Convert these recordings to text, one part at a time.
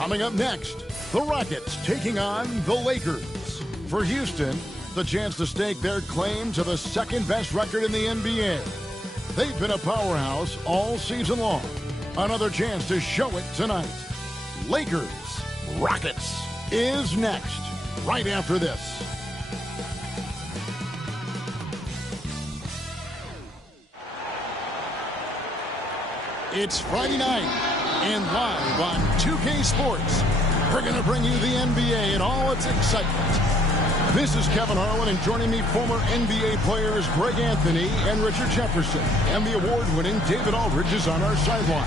Coming up next, the Rockets taking on the Lakers. For Houston, the chance to stake their claim to the second-best record in the NBA. They've been a powerhouse all season long. Another chance to show it tonight. Lakers, Rockets is next, right after this. It's Friday night, and live on 2K Sports, we're going to bring you the NBA and all its excitement. This is Kevin Harlan, and joining me, former NBA players Greg Anthony and Richard Jefferson, and the award-winning David Aldridge is on our sideline.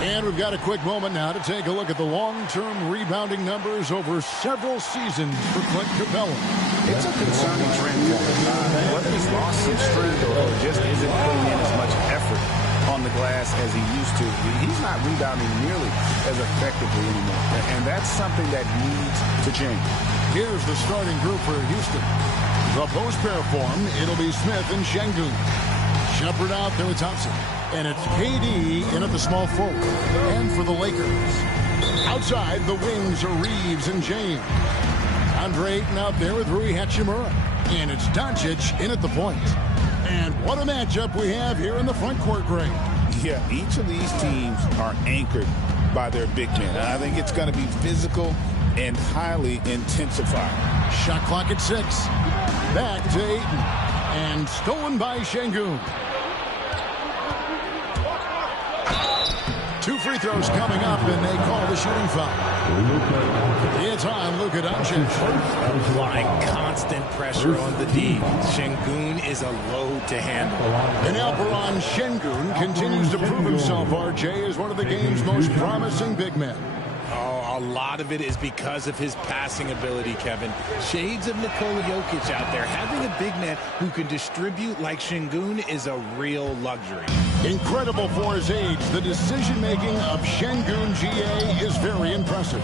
And we've got a quick moment now to take a look at the long-term rebounding numbers over several seasons for Clint Capella. It's a concerning trend for him. Whether he's lost some strength or just isn't putting in as much effort on the glass as he used to, he's not rebounding nearly as effectively anymore. And that's something that needs to change. Here's the starting group for Houston. The post pair form, it'll be Smith and Şengün. Shepherd out there with Thompson. And it's KD in at the small forward. And for the Lakers, outside the wings are Reeves and James. Andre Ayton out there with Rui Hachimura. And it's Doncic in at the point. And what a matchup we have here in the front court, Greg. Yeah, each of these teams are anchored by their big men. I think it's going to be physical and highly intensified. Shot clock at 6. Back to Ayton. And stolen by Şengün. 2 free throws coming up, and they call the shooting foul. It's on Luka Doncic. Applying constant pressure on the D. Şengün is a load to handle. And Alperen Şengün continues to prove himself, RJ, as one of the game's most promising big men. Oh, a lot of it is because of his passing ability, Kevin. Shades of Nikola Jokic out there. Having a big man who can distribute like Şengün is a real luxury. Incredible for his age. The decision-making of Şengün GA is very impressive.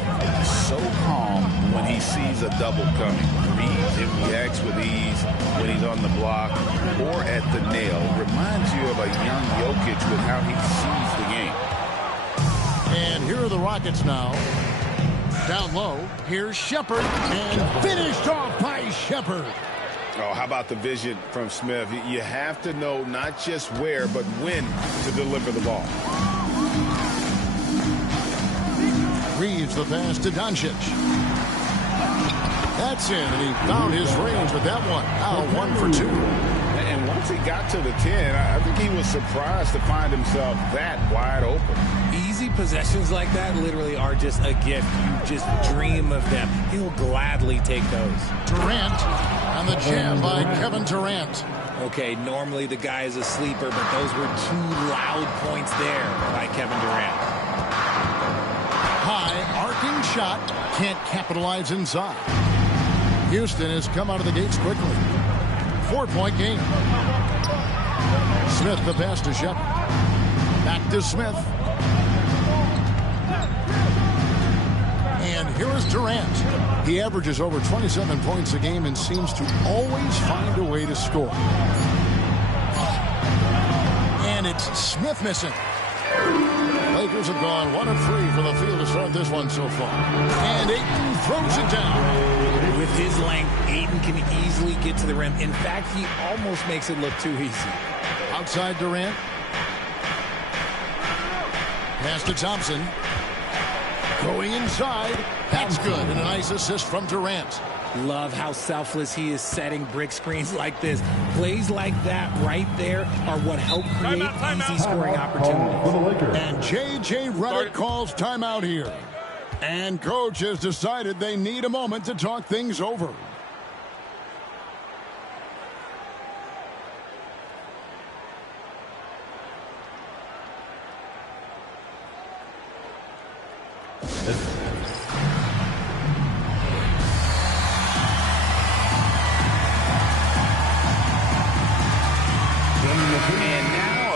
So calm when he sees a double coming. Reads and reacts with ease when he's on the block or at the nail. Reminds you of a young Jokic with how he sees the game. And here are the Rockets now. Down low, here's Shepherd, and finished off by Shepherd. Oh, how about the vision from Smith? You have to know not just where, but when to deliver the ball. Reeves the pass to Doncic. That's in, and he found his range with that one. Now 1 for 2. And once he got to the 10, I think he was surprised to find himself that wide open. Easy possessions like that literally are just a gift. You just dream of them. He'll gladly take those. Durant on the jam by Kevin Durant. Okay, normally the guy is a sleeper, but those were 2 loud points there by Kevin Durant. High, arcing shot. Can't capitalize inside. Houston has come out of the gates quickly. 4-point game. Smith the pass to Shepherd. Back to Smith. And here is Durant. He averages over 27 points a game and seems to always find a way to score. And it's Smith missing. Lakers have gone 1 of 3 for the field to start this one so far. And Ayton throws it down. With his length, Ayton can easily get to the rim. In fact, he almost makes it look too easy. Outside Durant. Pass to Thompson. Going inside. That's good. And a nice assist from Durant. Love how selfless he is setting brick screens like this. Plays like that right there are what help create easy scoring opportunities. And J.J. Redick calls timeout here. And coach has decided they need a moment to talk things over.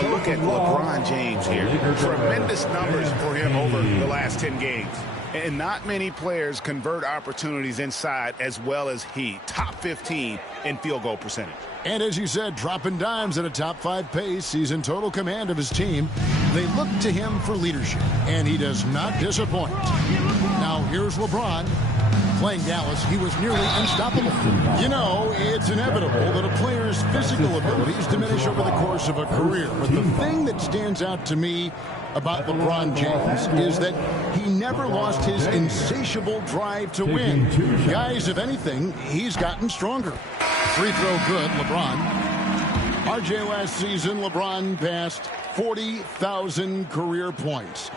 Look at LeBron James here. Tremendous numbers for him over the last 10 games. And not many players convert opportunities inside as well as he. Top 15 in field goal percentage. And as you said, dropping dimes at a top 5 pace. He's in total command of his team. They look to him for leadership, and he does not disappoint. Now, here's LeBron. Playing Dallas, he was nearly unstoppable. You know, it's inevitable that a player's physical abilities diminish over the course of a career. But the thing that stands out to me about LeBron James is that he never lost his insatiable drive to win. Guys, if anything, he's gotten stronger. Free throw good, LeBron. RJ, last season, LeBron passed 40,000 career points.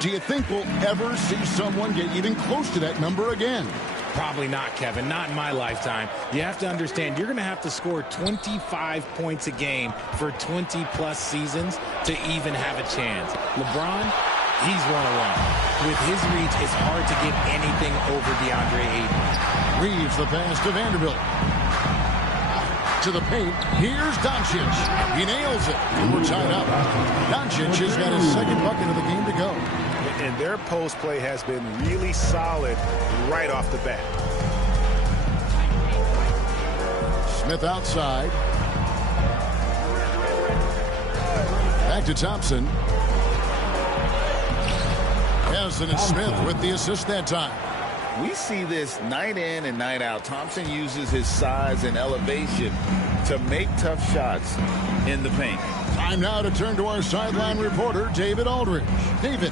Do you think we'll ever see someone get even close to that number again? Probably not, Kevin. Not in my lifetime. You have to understand, you're going to have to score 25 points a game for 20-plus seasons to even have a chance. LeBron, he's one-on-one. With his reach, it's hard to get anything over DeAndre Ayton. Reeves the pass to Vanderbilt. To the paint. Here's Doncic. He nails it. And we're tied up. Doncic has got his second bucket of the game to go. And their post play has been really solid right off the bat. Smith outside. Back to Thompson. Harrison and Smith with the assist that time. We see this night in and night out. Thompson uses his size and elevation to make tough shots in the paint. Time now to turn to our sideline reporter, David Aldridge. David.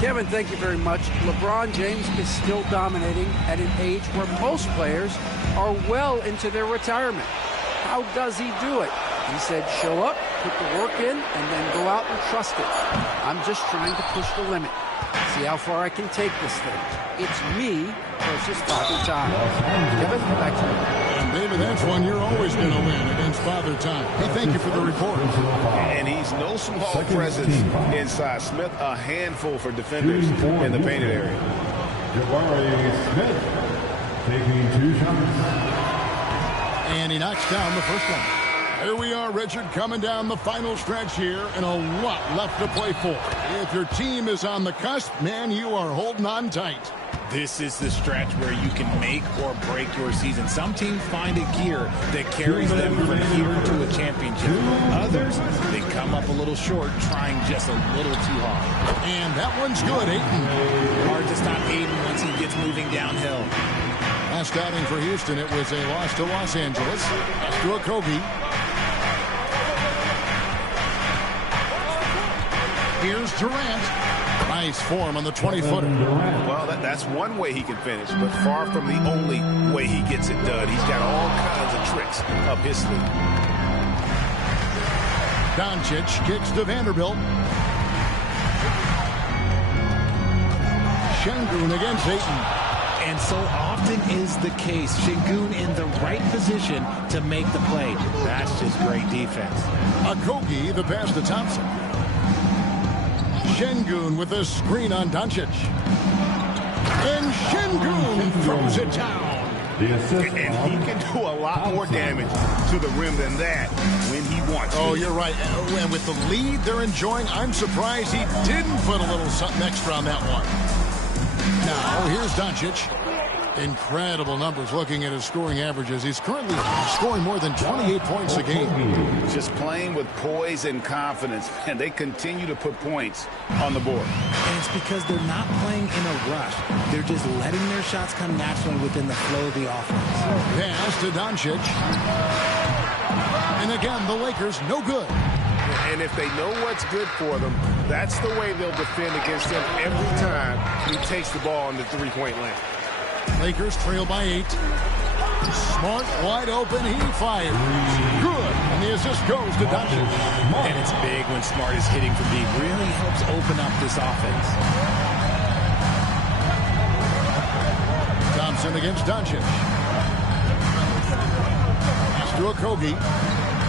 Kevin, thank you very much. LeBron James is still dominating at an age where most players are well into their retirement. How does he do it? He said, show up, put the work in, and then go out and trust it. I'm just trying to push the limit. See how far I can take this thing. It's me versus Father Time. Kevin, back to you. And David, that's one you're always going to win against Father Time. Hey, thank you for the report. And he's no small presence inside. Smith, a handful for defenders in the painted area. Jabari Smith taking 2 shots. And he knocks down the first one. Here we are, Richard, coming down the final stretch here, and a lot left to play for. If your team is on the cusp, man, you are holding on tight. This is the stretch where you can make or break your season. Some teams find a gear that carries them from here to a championship. Others, they come up a little short, trying just a little too hard. And that one's good, Ayton. Hard to stop Ayton once he gets moving downhill. Last outing for Houston, it was a loss to Los Angeles. That's to Okogie. Here's Durant. Nice form on the 20-footer. Well, that's one way he can finish, but far from the only way he gets it done. He's got all kinds of tricks up his sleeve. Doncic kicks to Vanderbilt. Şengün against Ayton. And so often is the case. Şengün in the right position to make the play. That's just great defense. Okogie, the pass to Thompson. Şengün with a screen on Doncic. And Şengün throws it down. And he can do a lot more damage to the rim than that when he wants to. Oh, you're right. And with the lead they're enjoying, I'm surprised he didn't put a little something extra on that one. Now, here's Doncic. Incredible numbers looking at his scoring averages. He's currently scoring more than 28 points a game. Just playing with poise and confidence, and they continue to put points on the board. And it's because they're not playing in a rush. They're just letting their shots come naturally within the flow of the offense. Pass to Doncic. And again, the Lakers no good. And if they know what's good for them, that's the way they'll defend against him every time he takes the ball in the three-point lane. Lakers trail by 8. Smart wide open. He fires. Good. And the assist goes to Doncic. And it's big when Smart is hitting from deep. Really helps open up this offense. Thompson against Doncic. Pass to Okogie.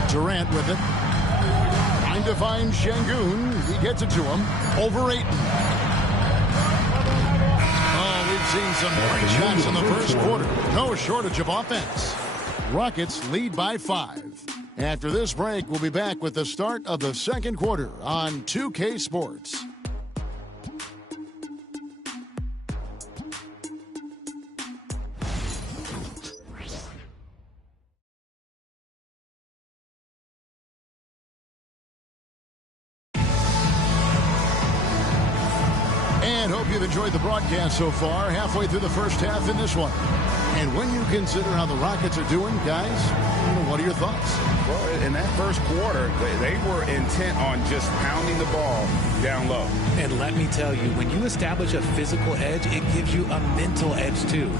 Durant with it. Trying to find Şengün. He gets it to him. Over Ayton. Seen some great shots in the first quarter. No shortage of offense. Rockets lead by 5. After this break, we'll be back with the start of the second quarter on 2K Sports. And hope you've enjoyed the broadcast so far, halfway through the first half in this one. And when you consider how the Rockets are doing, guys, what are your thoughts? Well, in that first quarter, they were intent on just pounding the ball down low. And let me tell you, when you establish a physical edge, it gives you a mental edge too.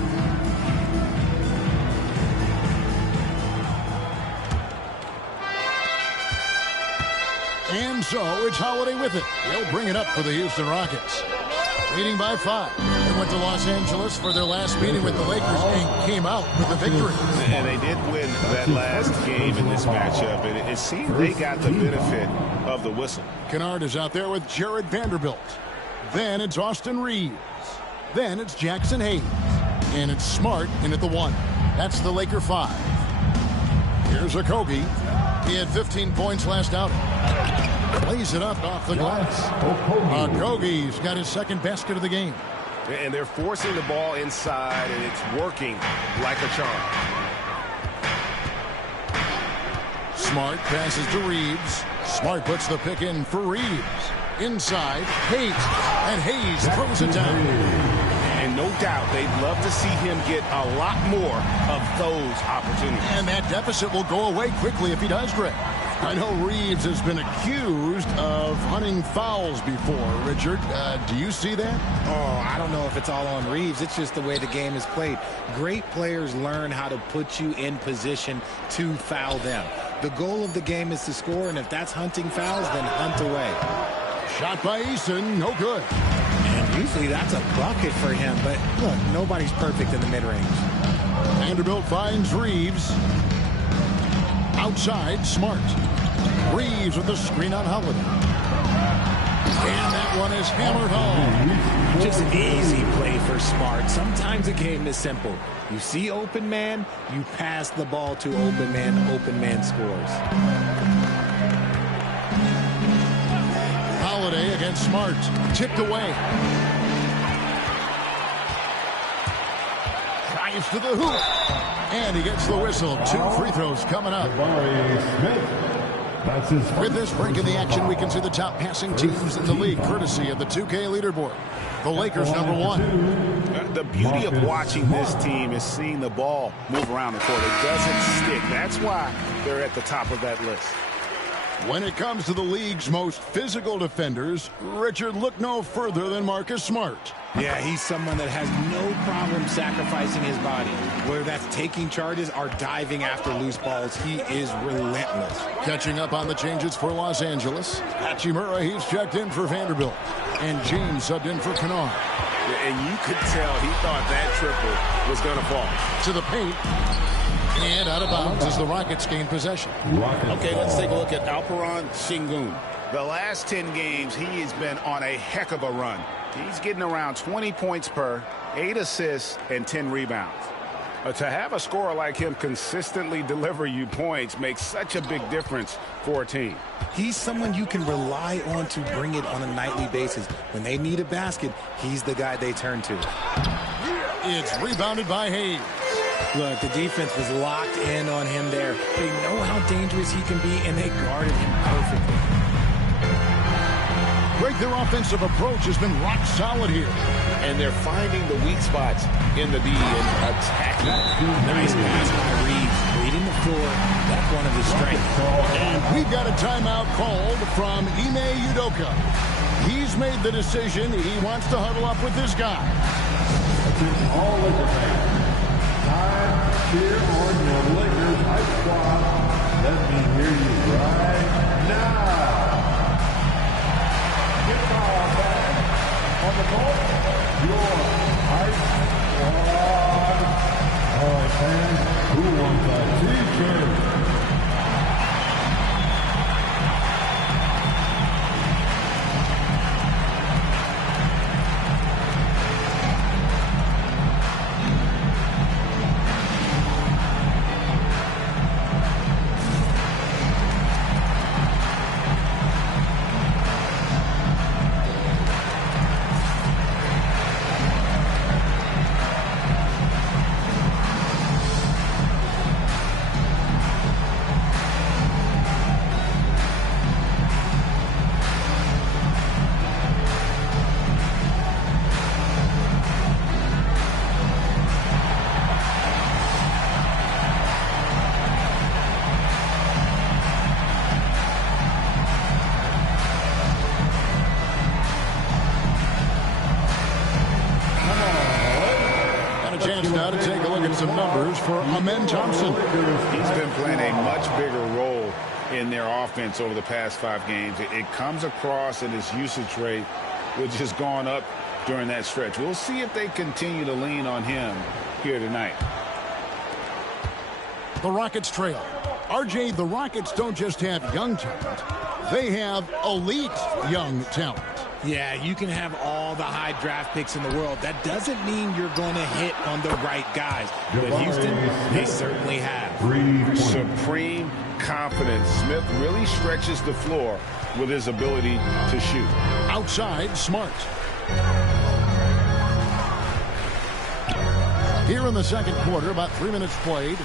And so it's Holiday with it. He'll bring it up for the Houston Rockets. Leading by 5. They went to Los Angeles for their last meeting with the Lakers and came out with a victory. And they did win that last game in this matchup. And it seemed they got the benefit of the whistle. Kennard is out there with Jared Vanderbilt. Then it's Austin Reeves. Then it's Jackson Hayes. And it's Smart in at the 1. That's the Laker 5. Here's Okogie. He had 15 points last outing. Plays it up off the glass. Okogie's got his second basket of the game. And they're forcing the ball inside, and it's working like a charm. Smart passes to Reeves. Smart puts the pick in for Reeves. Inside, Hayes. And Hayes throws it down. And no doubt they'd love to see him get a lot more of those opportunities. And that deficit will go away quickly if he does, Greg. I know Reeves has been accused of hunting fouls before. Richard, do you see that? Oh, I don't know if it's all on Reeves. It's just the way the game is played. Great players learn how to put you in position to foul them. The goal of the game is to score, and if that's hunting fouls, then hunt away. Shot by Eason, no good. And usually that's a bucket for him, but look, nobody's perfect in the mid-range. Vanderbilt finds Reeves. Outside, Smart. Reeves with the screen on Holiday. And that one is hammered home. Just an easy play for Smart. Sometimes a game is simple. You see open man, you pass the ball to open man scores. Holiday against Smart. Tipped away. Drives to the hoop. And he gets the whistle. 2 free throws coming up. With this break in the action, we can see the top passing teams in the league, courtesy of the 2K leaderboard. The Lakers number 1. The beauty of watching this team is seeing the ball move around the court. It doesn't stick. That's why they're at the top of that list. When it comes to the league's most physical defenders, Richard, look no further than Marcus Smart. Yeah, he's someone that has no problem sacrificing his body. Whether that's taking charges or diving after loose balls, he is relentless. Catching up on the changes for Los Angeles. Hachimura, he's checked in for Vanderbilt. And James subbed in for Kennard. And you could tell he thought that triple was going to fall. To the paint. And out of bounds as the Rockets gain possession. Okay, let's take a look at Alperen Sengun. The last 10 games, he has been on a heck of a run. He's getting around 20 points per, 8 assists, and 10 rebounds. To have a scorer like him consistently deliver you points makes such a big difference for a team. He's someone you can rely on to bring it on a nightly basis. When they need a basket, he's the guy they turn to. It's rebounded by Hayes. Look, the defense was locked in on him there. They know how dangerous he can be, and they guarded him perfectly. Greg, their offensive approach has been rock solid here. And they're finding the weak spots in the D and attacking. Nice pass by Reeves, leading the floor. That's one of his strengths. And we've got a timeout called from Ime Udoka. He's made the decision. He wants to huddle up with this guy. All Lakers fans, time to cheer on your Lakers hype squad. Let me hear you right now. Get all back on the court. Your hype squad. All right, fans, who wants a t-shirt? now to take a look at some numbers for Amen Thompson. He's been playing a much bigger role in their offense over the past 5 games. It comes across in his usage rate, which has gone up during that stretch. We'll see if they continue to lean on him here tonight. The Rockets trail. RJ, the Rockets don't just have young talent. They have elite young talent. Yeah, you can have all the high draft picks in the world. That doesn't mean you're going to hit on the right guys. But Houston, they certainly have. Supreme confidence. Smith really stretches the floor with his ability to shoot. Outside, Smart. Here in the second quarter, about 3 minutes played.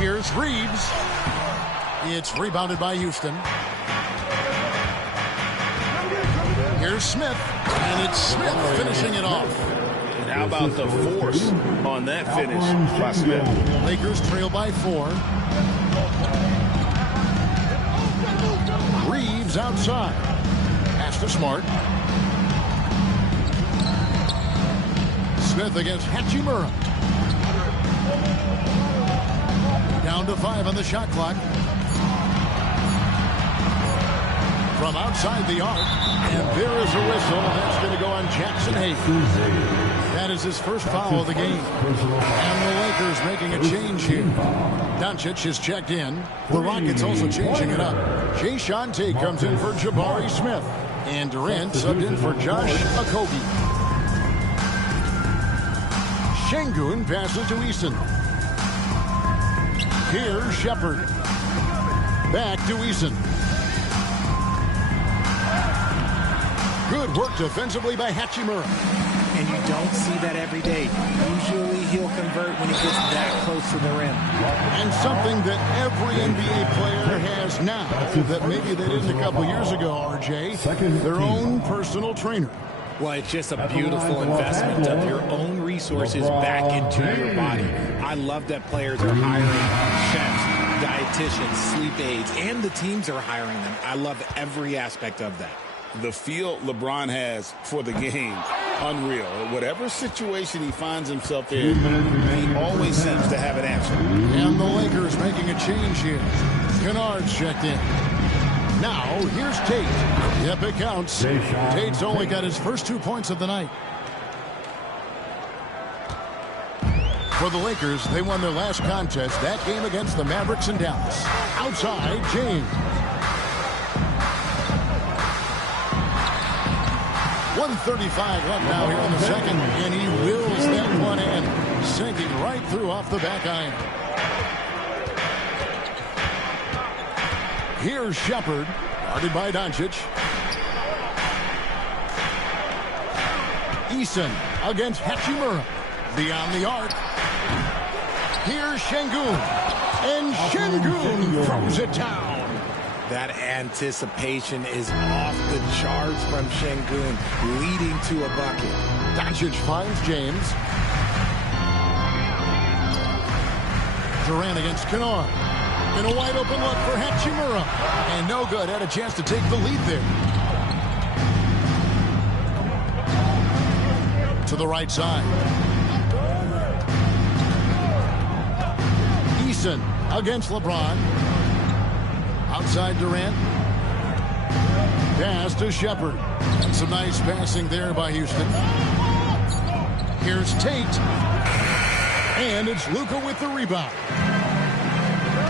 Here's Reeves. It's rebounded by Houston. Here's Smith, and it's Smith finishing it off. And how about the force on that finish by Smith? Lakers trail by 4. Reeves outside. Pass to Smart. Smith against Hachimura. Down to 5 on the shot clock. From outside the arc, and there is a whistle. That's going to go on Jackson Hayes. That is his first foul of the game. And the Lakers making a change here. Doncic is checked in. The Rockets also changing it up. Jayshawn Tate comes in for Jabari Smith. And Durant subbed in for Josh Okogie. Şengün passes to Eason. Here's Shepard. Back to Eason. Good work defensively by Hachimura. And you don't see that every day. Usually he'll convert when he gets that close to the rim. And something that every NBA player has now that maybe they didn't a couple years ago, RJ, their own personal trainer. Well, it's just a beautiful investment of your own resources back into your body. I love that players are hiring chefs, dietitians, sleep aides, and the teams are hiring them. I love every aspect of that. The feel LeBron has for the game, unreal. Whatever situation he finds himself in, he always seems to have an answer. And the Lakers making a change here. Kennard's checked in. Now, here's Tate. Yep, it counts. Tate's only got his first 2 points of the night. For the Lakers, they won their last contest, that game against the Mavericks in Dallas. Outside, James. 1:35 left now here in the second, and he wills that one in, sinking right through off the back iron. Here's Shepard, guarded by Doncic. Eason against Hachimura, beyond the arc. Here's Şengün, and Şengün throws it down. That anticipation is off the charts from Şengün, leading to a bucket. Doncic finds James. Durant against Kennard. And a wide open look for Hachimura. And no good. Had a chance to take the lead there. To the right side. Eason against LeBron. Outside Durant. Pass to Shepard. And some nice passing there by Houston. Here's Tate. And it's Luka with the rebound.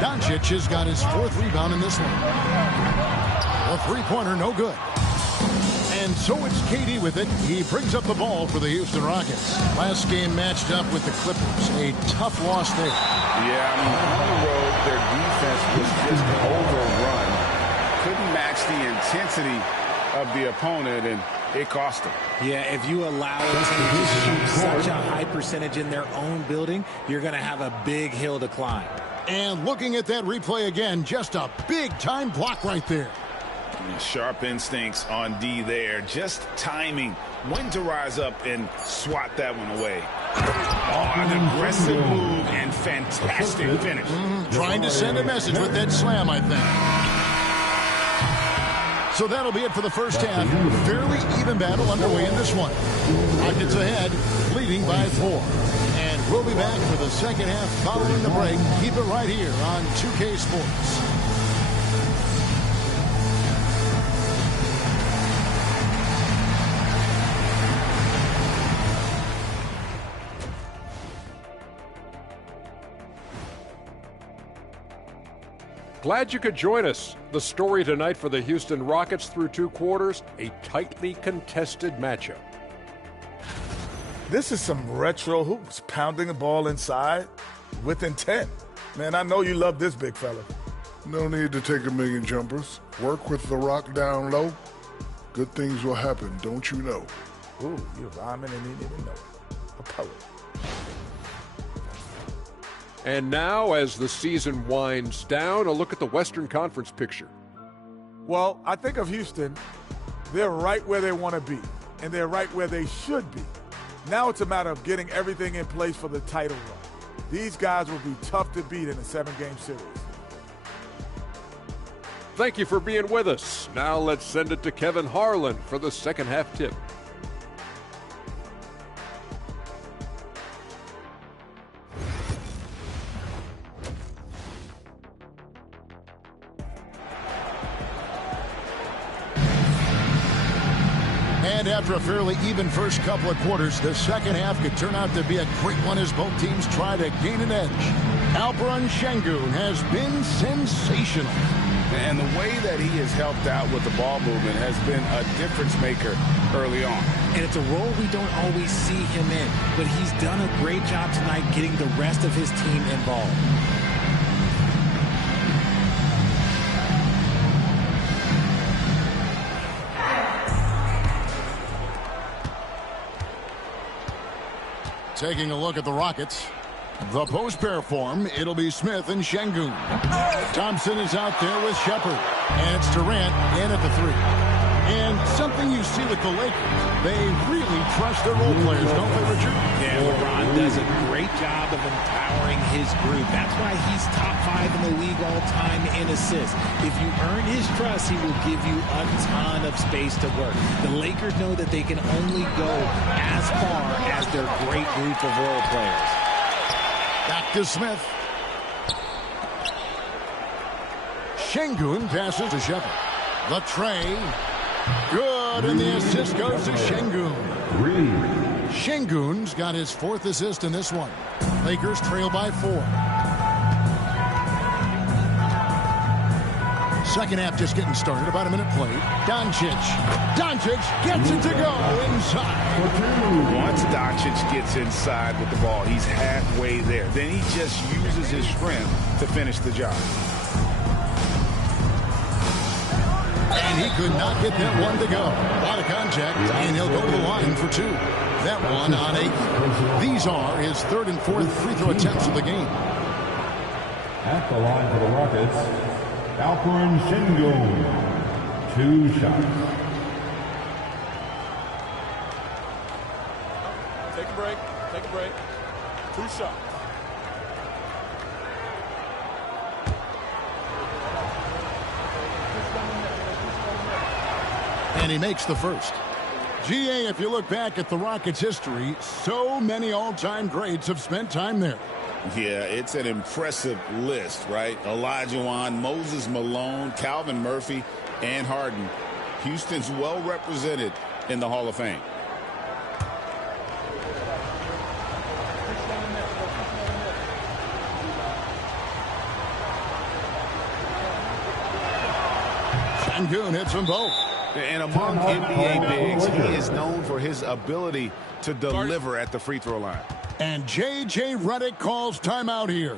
Doncic has got his 4th rebound in this one. A three-pointer, no good. And so it's KD with it. He brings up the ball for the Houston Rockets. Last game matched up with the Clippers. A tough loss there. Yeah, I mean, on the road, their defense was just overrun. Couldn't match the intensity of the opponent, and it cost them. Yeah, if you allow a team to shoot such a high percentage in their own building, you're going to have a big hill to climb. And looking at that replay again, just a big-time block right there. Sharp instincts on D there. Just timing when to rise up and swat that one away. Oh, an aggressive move and fantastic finish. Trying to send a message with that slam, I think. So that'll be it for the first half. Fairly even battle underway in this one. Rockets ahead, leading by 4. And we'll be back for the second half following the break. Keep it right here on 2K Sports. Glad you could join us. The story tonight for the Houston Rockets through 2 quarters, a tightly contested matchup. This is some retro hoops, pounding the ball inside with intent. Man, I know you love this, big fella. No need to take a million jumpers. Work with the rock down low. Good things will happen, don't you know? Ooh, you're rhyming and you didn't even know it. A poet. And now, as the season winds down, a look at the Western Conference picture. Well, I think of Houston, they're right where they want to be, and they're right where they should be. Now it's a matter of getting everything in place for the title run. These guys will be tough to beat in a 7-game series. Thank you for being with us. Now let's send it to Kevin Harlan for the second half tip. And after a fairly even first couple of quarters, the second half could turn out to be a great one as both teams try to gain an edge. Alperen Sengun has been sensational. And the way that he has helped out with the ball movement has been a difference maker early on. And it's a role we don't always see him in, but he's done a great job tonight getting the rest of his team involved. Taking a look at the Rockets. The post pair form, it'll be Smith and Sengun. Thompson is out there with Shepard. And it's Durant in at the 3. And something you see with the Lakers, they really trust their role players, don't they, Richard? Yeah, LeBron does a great job of empowering his group. That's why he's top 5 in the league all time in assists. If you earn his trust, he will give you a ton of space to work. The Lakers know that they can only go as far as their great group of role players. Back to Smith. Sengun passes to Shepard. The tray. Good, and the assist goes to Sengun. Sengun's got his 4th assist in this one. Lakers trail by 4. Second half just getting started, about a minute played. Doncic gets it to go inside. Once Doncic gets inside with the ball, he's halfway there. Then he just uses his strength to finish the job. And he could not get that one to go. A lot of contact, and he'll go to the line for 2. That one on 8. These are his 3rd and 4th free throw attempts of the game. At the line for the Rockets, Alperen Sengun. 2 shots. Take a break. 2 shots. And he makes the first. GA, if you look back at the Rockets' history, so many all-time greats have spent time there. Yeah, it's an impressive list, right? Olajuwon, Moses Malone, Calvin Murphy, and Harden. Houston's well represented in the Hall of Fame. Sengun hits them both. And among NBA bigs, he is known for his ability to deliver at the free throw line. And J.J. Redick calls timeout here.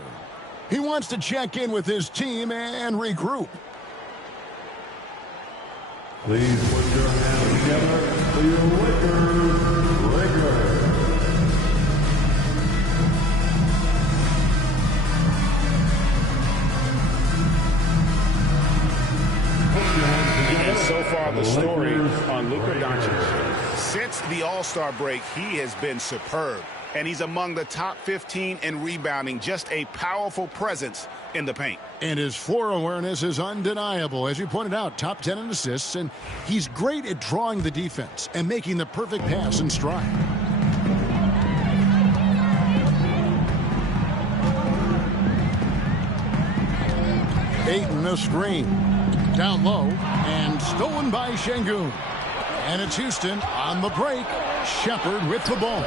He wants to check in with his team and regroup. Please put your hands together for your Lakers. And so far, the story on Luka Doncic. Since the All-Star break, he has been superb. and he's among the top 15 in rebounding. Just a powerful presence in the paint. And his floor awareness is undeniable. As you pointed out, top 10 in assists, and he's great at drawing the defense and making the perfect pass in stride. Ayton a screen. Down low and stolen by Şengün. And it's Houston on the break. Shepherd with the ball.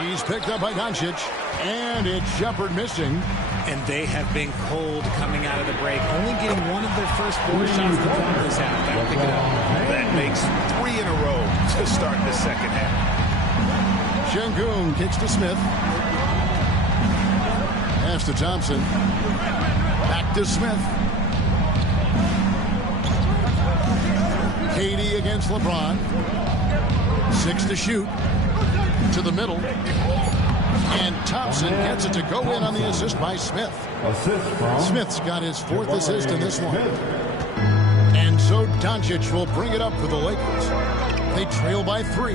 He's picked up by Doncic. And it's Shepherd missing. And they have been cold coming out of the break. Only getting one of their first 4 shots to fall this half. That'll pick it up. That makes 3 in a row to start the second half. Şengün kicks to Smith. Pass to Thompson. Back to Smith. KD against LeBron. 6 to shoot. To the middle. And Thompson gets it to go in on the assist by Smith. Smith's got his 4th assist in this one. And so Doncic will bring it up for the Lakers. They trail by 3.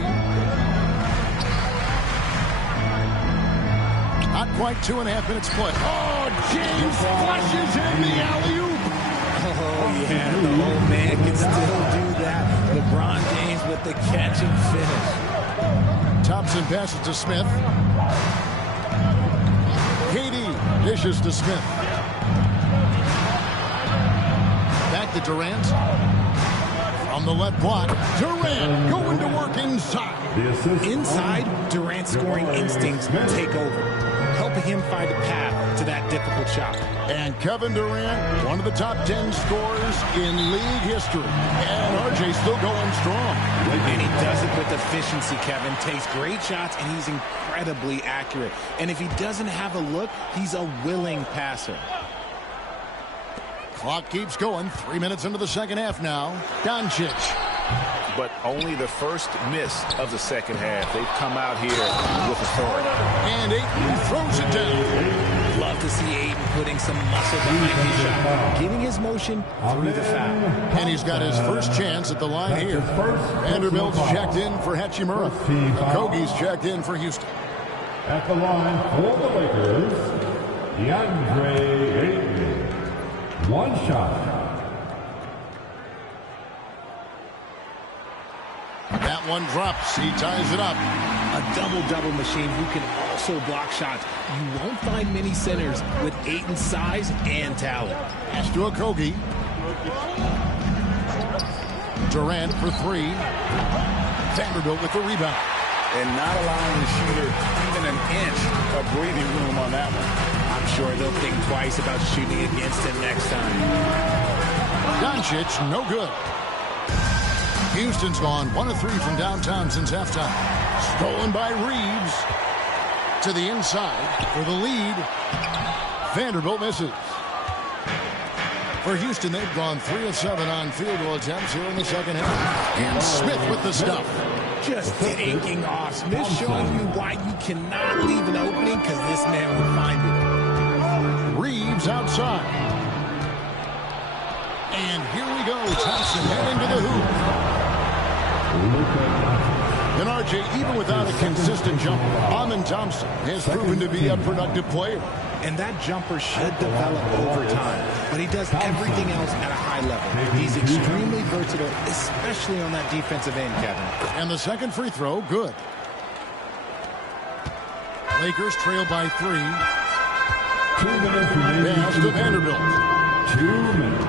Not quite 2.5 minutes play. Oh, James flushes in the alley-oop. Oh, yeah, the old man can still do that. LeBron James with the catch and finish. Thompson passes to Smith. KD dishes to Smith. Back to Durant. From the left block, Durant going to work inside. Inside, Durant's scoring instincts take over, helping him find a path to that difficult shot. And Kevin Durant, one of the top 10 scorers in league history. And RJ still going strong. And he does it with efficiency, Kevin. Takes great shots, and he's incredibly accurate. And if he doesn't have a look, he's a willing passer. Clock keeps going. 3 minutes into the second half now. Doncic. But only the first miss of the second half. They've come out here with authority. And Ayton throws it down. Love to see Ayton putting some muscle behind his shot, getting his motion through the foul. And he's got his first chance at the line here. Vanderbilt's checked in for Hachimura. Okogie's checked in for Houston. At the line for the Lakers, DeAndre Ayton. 1 shot. That one drops. He ties it up. A double-double machine who can also block shots. You won't find many centers with Ayton's size and talent. Pass to Okogie. Durant for 3. Vanderbilt with the rebound. And not allowing the shooter even an inch of breathing room on that one. I'm sure they'll think twice about shooting against him next time. Doncic, no good. Houston's gone 1 of 3 from downtown since halftime. Stolen by Reeves. To the inside for the lead. Vanderbilt misses. For Houston, they've gone 3 of 7 on field goal attempts here in the second half. And Smith with the stuff. Just taking off. Smith showing you why you cannot leave an opening, because this man will find it. Reeves outside. And here we go. Thompson heading to the hoop. And RJ, even without a consistent jumper, Amen Thompson has proven to be a productive player. And that jumper should develop over time. But he does everything else at a high level. He's extremely versatile, especially on that defensive end, Kevin. And the second free throw, good. Lakers trail by 3. 2 minutes remaining. Pass to Vanderbilt. 2 minutes.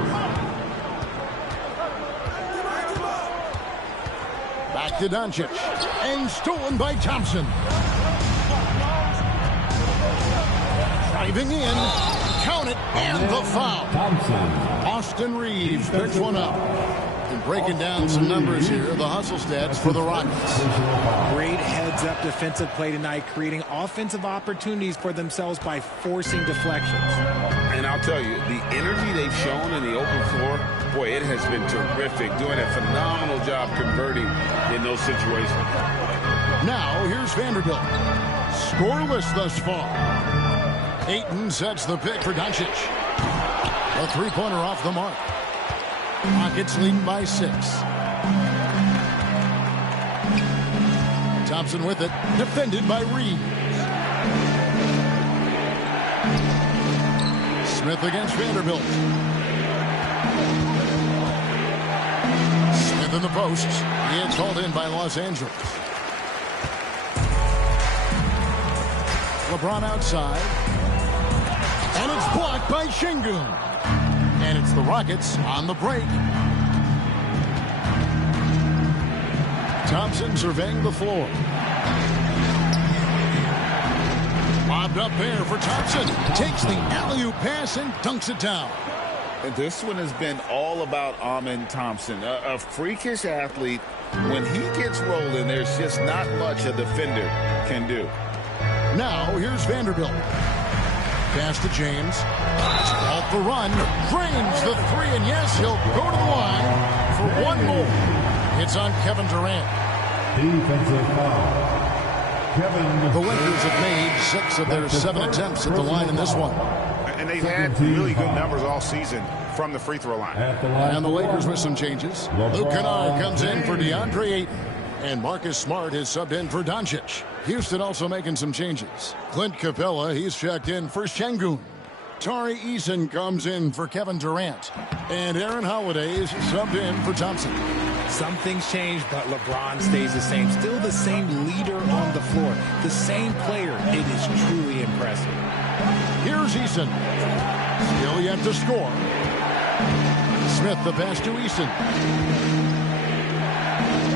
Back to Doncic. And stolen by Thompson. Driving in. Count it. And the foul. Austin Reeves picks one up. And breaking down some numbers here, the hustle stats for the Rockets. Great heads-up defensive play tonight, creating offensive opportunities for themselves by forcing deflections. And I'll tell you, the energy they've shown in the open floor, boy, it has been terrific. Doing a phenomenal job converting in those situations. Now, here's Vanderbilt. Scoreless thus far. Ayton sets the pick for Doncic. A three-pointer off the mark. Rockets leading by 6. Thompson with it. Defended by Reeves. Smith against Vanderbilt. Smith in the post. He is called in by Los Angeles. LeBron outside. And it's blocked by Şengün. And it's the Rockets on the break. Thompson surveying the floor. Lobbed up there for Thompson. Takes the alley-oop pass and dunks it down. And this one has been all about Amen Thompson, a freakish athlete. When he gets rolling, there's just not much a defender can do. Now, here's Vanderbilt. Pass to James. Off the run. Drains the three, and yes, he'll go to the line for one more. It's on Kevin Durant. Defensive foul. The Lakers have made 6 of their 7 attempts at the line in this one. And they've had really good numbers all season from the free throw line. And the Lakers with some changes. Luke Kennard comes in for DeAndre Ayton. And Marcus Smart is subbed in for Doncic. Houston also making some changes. Clint Capella, he's checked in for Şengün. Tari Eason comes in for Kevin Durant. And Aaron Holiday is subbed in for Thompson. Some things change, but LeBron stays the same. Still the same leader on the floor. The same player. It is truly impressive. Here's Eason. Still yet to score. Smith the pass to Eason.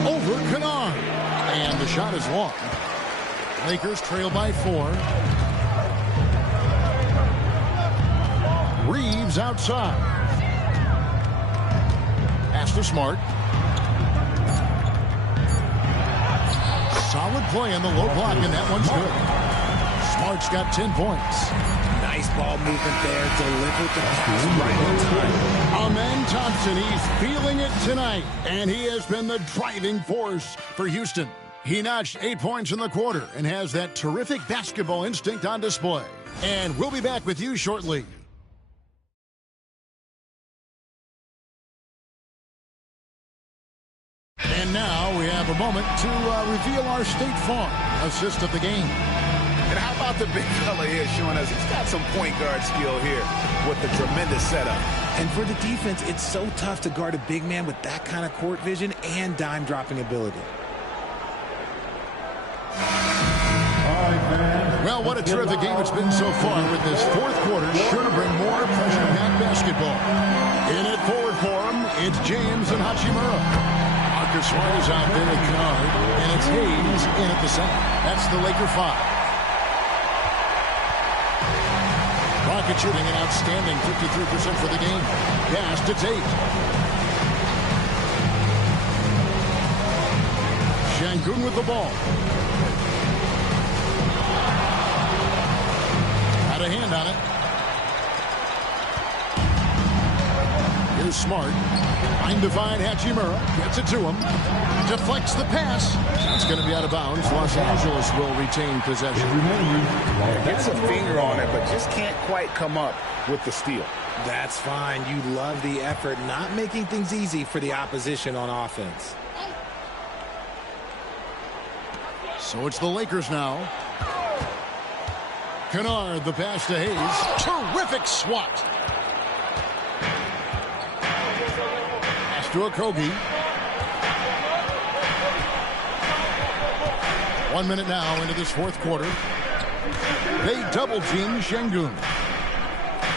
Over Kennard. And the shot is long. Lakers trail by 4. Reeves outside. Pass to Smart. Solid play in the low block, and that one's good. Smart's got 10 points. Nice ball movement there. Delivered the pass right on time. Amen Thompson, he's feeling it tonight, and he has been the driving force for Houston. He notched 8 points in the quarter and has that terrific basketball instinct on display. And we'll be back with you shortly. And now we have a moment to reveal our State Farm assist of the game. And how about the big fella here showing us he's got some point guard skill here with the tremendous setup. And for the defense, it's so tough to guard a big man with that kind of court vision and dime-dropping ability. Well, what a terrific game it's been so far, with this fourth quarter sure to bring more pressure-packed basketball. In at forward for him, it's James and Hachimura. Marcus Smart is out there at Kennard, and it's Hayes in at the center. That's the Laker 5. Rockets shooting an outstanding 53% for the game. Pass to Tate. Şengün with the ball. Had a hand on it. Here's Smart. Trying to find Hachimura. Gets it to him. Deflects the pass. It's going to be out of bounds. Los Angeles will retain possession. Gets a finger on it, but just can't quite come up with the steal. That's fine. You love the effort, not making things easy for the opposition on offense. So it's the Lakers now. Kennard, the pass to Hayes. Terrific swat. Pass to Okogie. 1 minute now into this fourth quarter. They double team Şengün.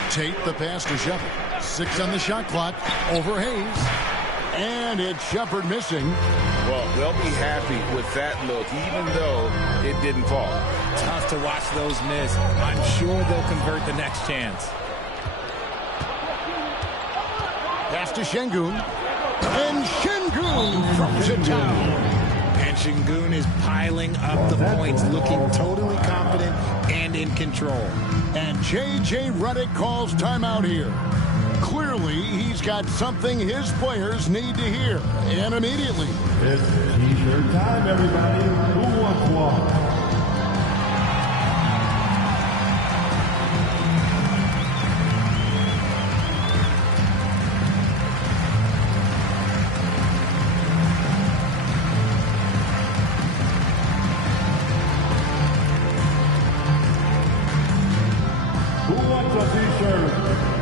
Tate the pass to Shepherd. 6 on the shot clock. Over Hayes. And it's Shepherd missing. Well, they'll be happy with that look, even though it didn't fall. Tough to watch those miss. I'm sure they'll convert the next chance. Pass to Şengün. And Şengün throws it down. And Şengün is piling up the points, looking totally confident and in control. And J.J. Redick calls timeout here. Clearly, he's got something his players need to hear, and immediately. It's T-shirt time, everybody. Who wants one? Who wants a T-shirt?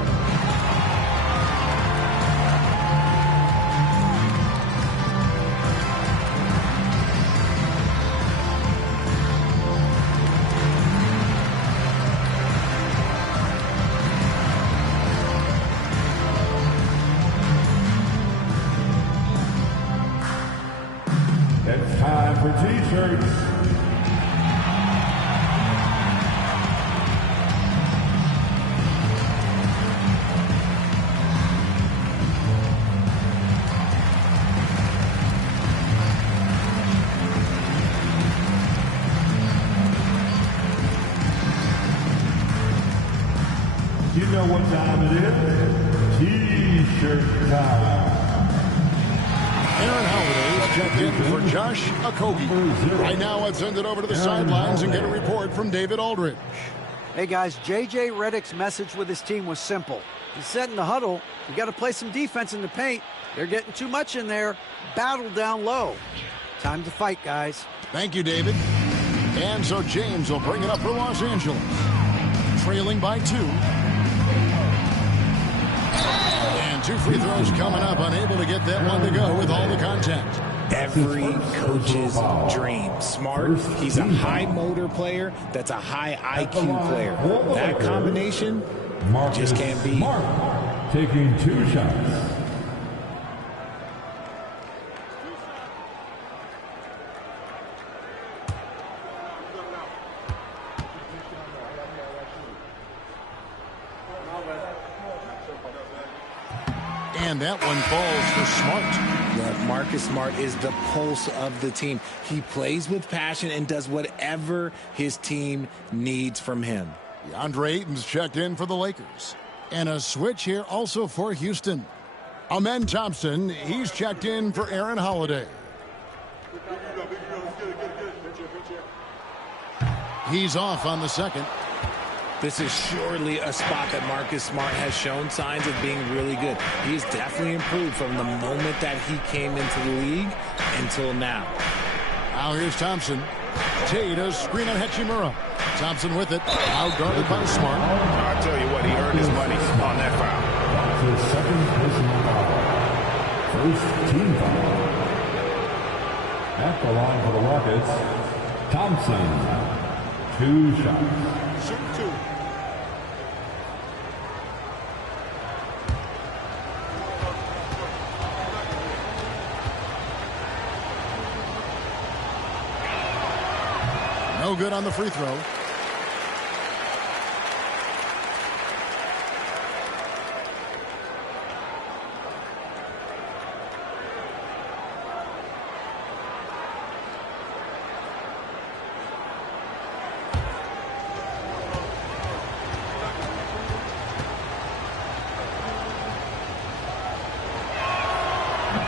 It's time for T-shirts. You know what time it is? T-shirt time. Aaron Holiday is checked in for Josh Okogie. Right now, let's send it over to the sidelines and get a report from David Aldridge. Hey, guys, J.J. Redick's message with his team was simple. He said in the huddle, we got to play some defense in the paint. They're getting too much in there. Battle down low. Time to fight, guys. Thank you, David. And so James will bring it up for Los Angeles. Trailing by 2. And 2 free throws coming up, unable to get that one to go with all the contact. Every coach's dream. Smart, he's a high motor player, that's a high IQ player. That combination just can't be. Taking 2 shots. And that one falls for Smart. Yeah, Marcus Smart is the pulse of the team. He plays with passion and does whatever his team needs from him. DeAndre Ayton's checked in for the Lakers. And a switch here also for Houston. Amen Thompson, he's checked in for Aaron Holiday. He's off on the second. This is surely a spot that Marcus Smart has shown signs of being really good. He's definitely improved from the moment that he came into the league until now. Now here's Thompson. Tate, a screen on Hachimura. Thompson with it. Out guarded by Smart. I'll tell you what, he earned his money on that foul. His second personal foul. First team foul. At the line for the Rockets, Thompson. 2 shots. Shoot 2. No good on the free throw.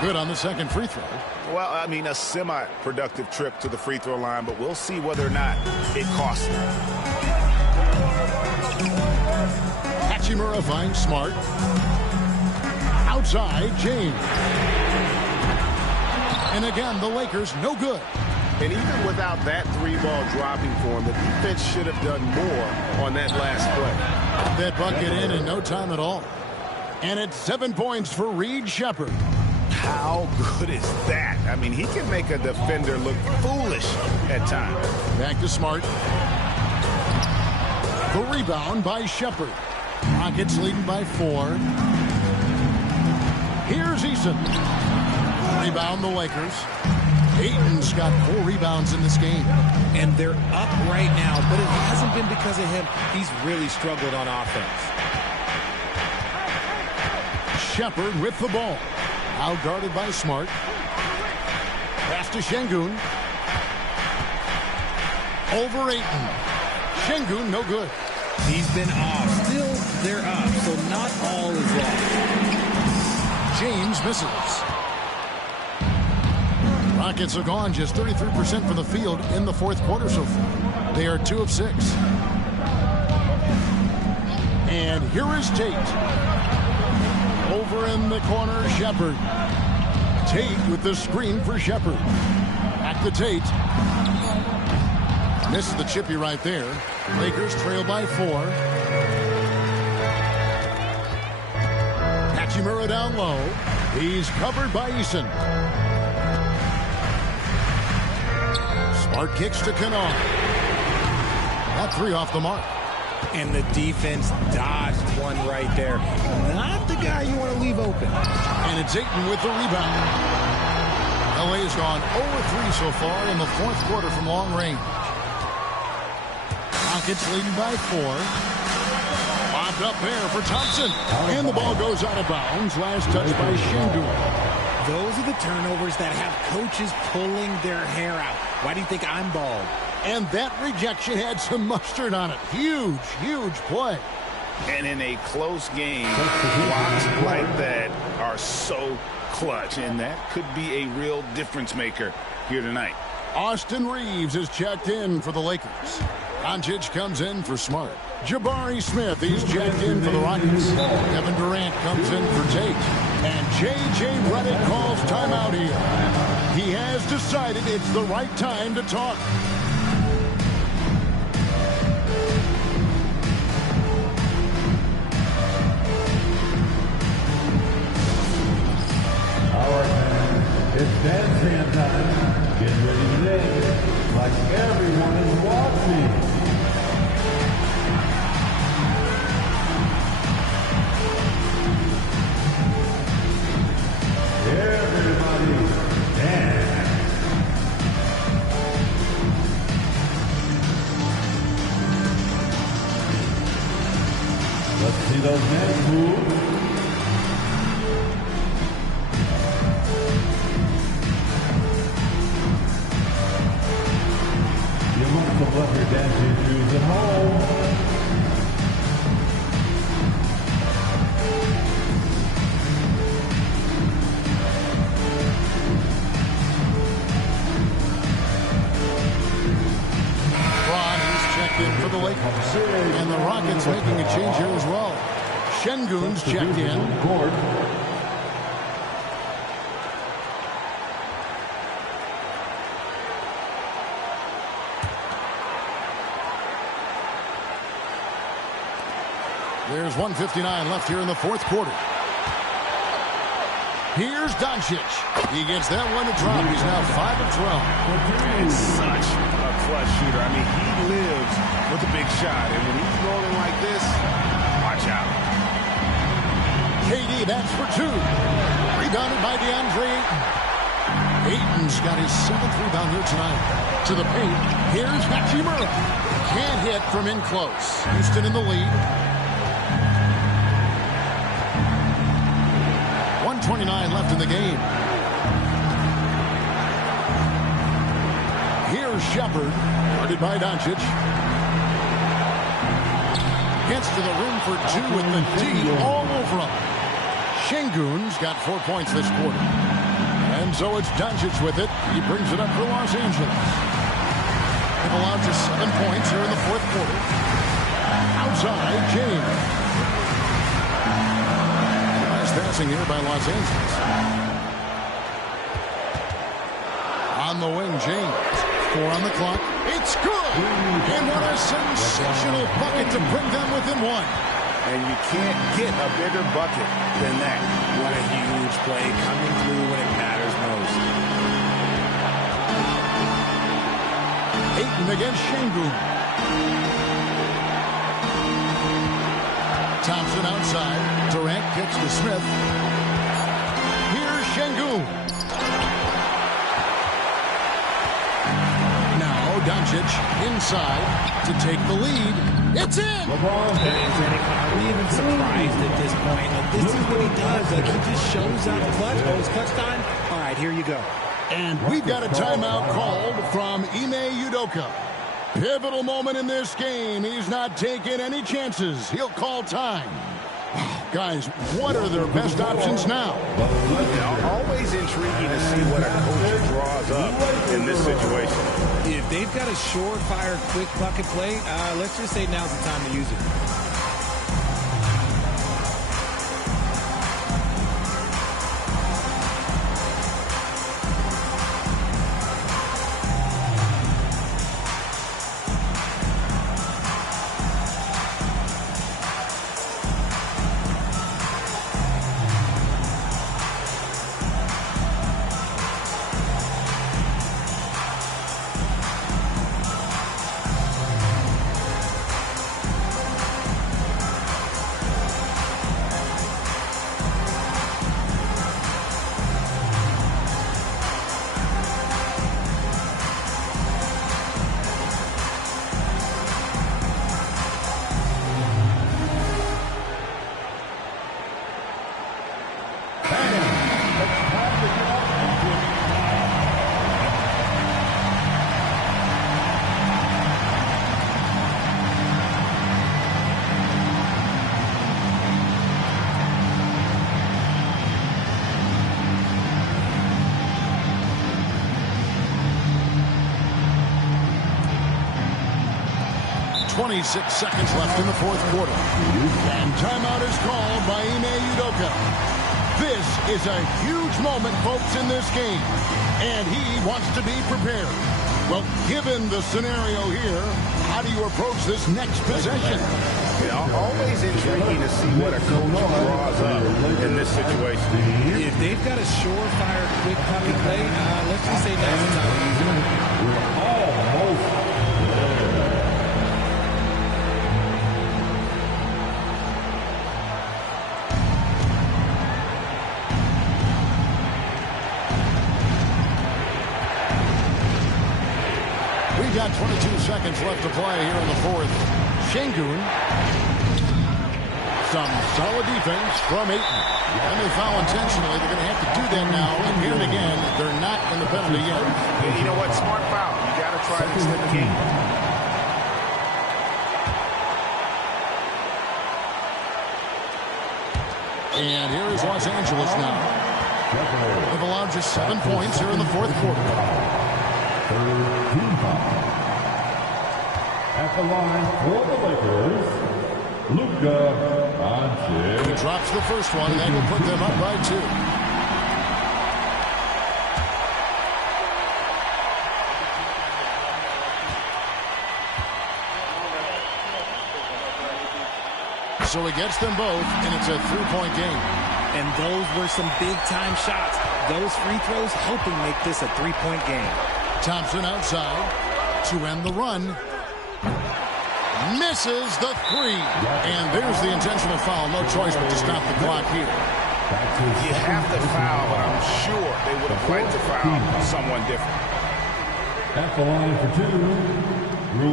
Good on the second free throw. Well, I mean, a semi-productive trip to the free throw line, but we'll see whether or not it costs him. Hachimura finds Smart. Outside, James. And again, the Lakers, no good. And even without that 3-ball dropping for him, the defense should have done more on that last play. That bucket in no time at all. And it's 7 points for Reed Sheppard. How good is that? I mean, he can make a defender look foolish at times. Back to Smart. The rebound by Sheppard. Rockets leading by 4. Here's Eason. Rebound the Lakers. Ayton's got 4 rebounds in this game. And they're up right now, but it hasn't been because of him. He's really struggled on offense. Sheppard with the ball. Out guarded by Smart. Pass to Şengün. Over Ayton. Şengün, no good. He's been off. Still, they're up, so not all is lost. James misses. Rockets are gone just 33% from the field in the fourth quarter so far. They are 2 of 6. And here is Tate. Over in the corner, Sheppard. Tate with the screen for Sheppard. Back to Tate. Misses the chippy right there. Lakers trail by 4. Hachimura down low. He's covered by Eason. Smart kicks to Kanawha. That 3 off the mark. And the defense dodged one right there. Not the guy you want to leave open. And it's Ayton with the rebound. LA's gone 0-3 so far in the fourth quarter from long range. Rockets leading by 4. Lobbed up there for Thompson. And the ball goes out of bounds. Last touch by Şengün. Those are the turnovers that have coaches pulling their hair out. Why do you think I'm bald? And that rejection had some mustard on it. Huge, huge play. And in a close game, blocks like that are so clutch, and that could be a real difference maker here tonight. Austin Reeves is checked in for the Lakers. Doncic comes in for Smart. Jabari Smith, he's checked in for the Rockets. Kevin Durant comes in for Tate. And J.J. Redick calls timeout here. He has decided it's the right time to talk. All right, man. It's dance hand time. Get ready to dance like everyone is watching. Everybody dance. Let's see those hands move. You must have left your dancing shoes at home. In for the Lakers. And the Rockets making a change here as well. Şengün's checked in. There's 1:59 left here in the fourth quarter. Here's Doncic. He gets that one to drop. He's now 5 of 12. And such a clutch shooter. I mean, he lives with a big shot. And when he's rolling like this, watch out. KD, that's for 2. Rebounded by DeAndre Ayton. Ayton's got his 7th rebound here tonight. To the paint. Here's Hachimura. Can't hit from in close. Houston in the lead. 1:29 left in the game. Here's Shepard, guarded by Doncic. Gets to the rim for 2 with the D all over him. Şengün's got 4 points this quarter. And so it's Doncic with it. He brings it up for Los Angeles. They've allowed just 7 points here in the fourth quarter. Outside, James. Passing here by Los Angeles. On the wing, James. 4 on the clock. It's good! And what a sensational bucket to bring them within 1. And you can't get a bigger bucket than that. What a huge play coming through when it matters most. Ayton against Şengün. Thompson outside. Durant kicks to Smith. Here's Şengün. Now Doncic inside to take the lead. It's in! Are we even surprised at this point? Like, this is what he does. Like, he just shows up clutch. Oh, it's clutch time? All right, here you go. And we've got a timeout called from Ime Udoka. Pivotal moment in this game. He's not taking any chances. He'll call time. Guys, what are their best options now? Always intriguing to see what a coach draws up in this situation. If they've got a short-fire, quick bucket play, let's just say now's the time to use it. 26 seconds left in the fourth quarter. And timeout is called by Ime Udoka. This is a huge moment, folks, in this game. And he wants to be prepared. Well, given the scenario here, how do you approach this next possession? Always intriguing to see what a coach draws up in this situation. If they've got a surefire, quick pocket play, let's just say that's not easy. We've got 22 seconds left to play here in the fourth. Şengün. Some solid defense from Ayton. And they foul intentionally. They're going to have to do that now. And here again, they're not in the penalty yet. You know what? Smart foul. You got to try to extend the game. And here is Los Angeles now. They've allowed just 7 points here in the fourth quarter. At the line for the Lakers, Luka Doncic. He drops the first one, and that will put them up by 2. So he gets them both, and it's a 3-point game. And those were some big-time shots. Those free throws helping make this a 3-point game. Thompson outside to end the run. Misses the 3. And there's the intentional foul. No choice but to stop the clock here. You have to foul, but I'm sure they would have liked to foul someone different. At the line for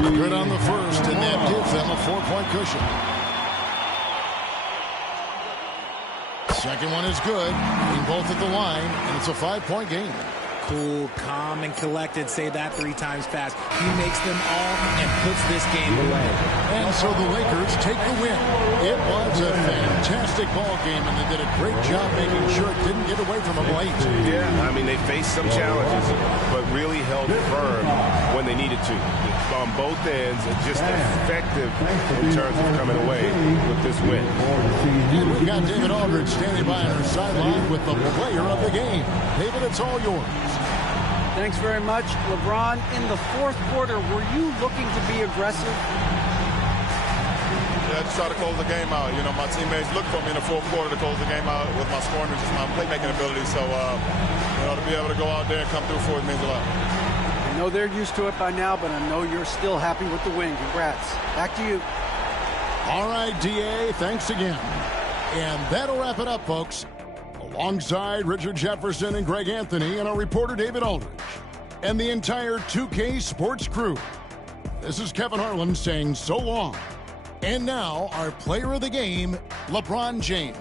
2. Good on the first, and that gives them a 4-point cushion. Second one is good. Being both at the line, and it's a 5-point game. Cool, calm, and collected. Say that 3 times fast. He makes them all and puts this game away. And so the Lakers take the win. It was a fantastic ball game, and they did a great job making sure it didn't get away from them late. Yeah, I mean, they faced some challenges, but really held firm when they needed to. On both ends, just effective in terms of coming away with this win. And we've got David Aldridge standing by on our sideline with the player of the game. David, it's all yours. Thanks very much. LeBron, in the fourth quarter, were you looking to be aggressive? Yeah, just try to close the game out. You know, my teammates looked for me in the fourth quarter to close the game out with my scoring and just my playmaking ability. So, you know, to be able to go out there and come through for it means a lot. I know they're used to it by now, but I know you're still happy with the win. Congrats. Back to you. All right, DA, thanks again. And that'll wrap it up, folks. Alongside Richard Jefferson and Greg Anthony and our reporter David Aldridge and the entire 2K Sports crew, this is Kevin Harlan saying so long. And now our player of the game, LeBron James.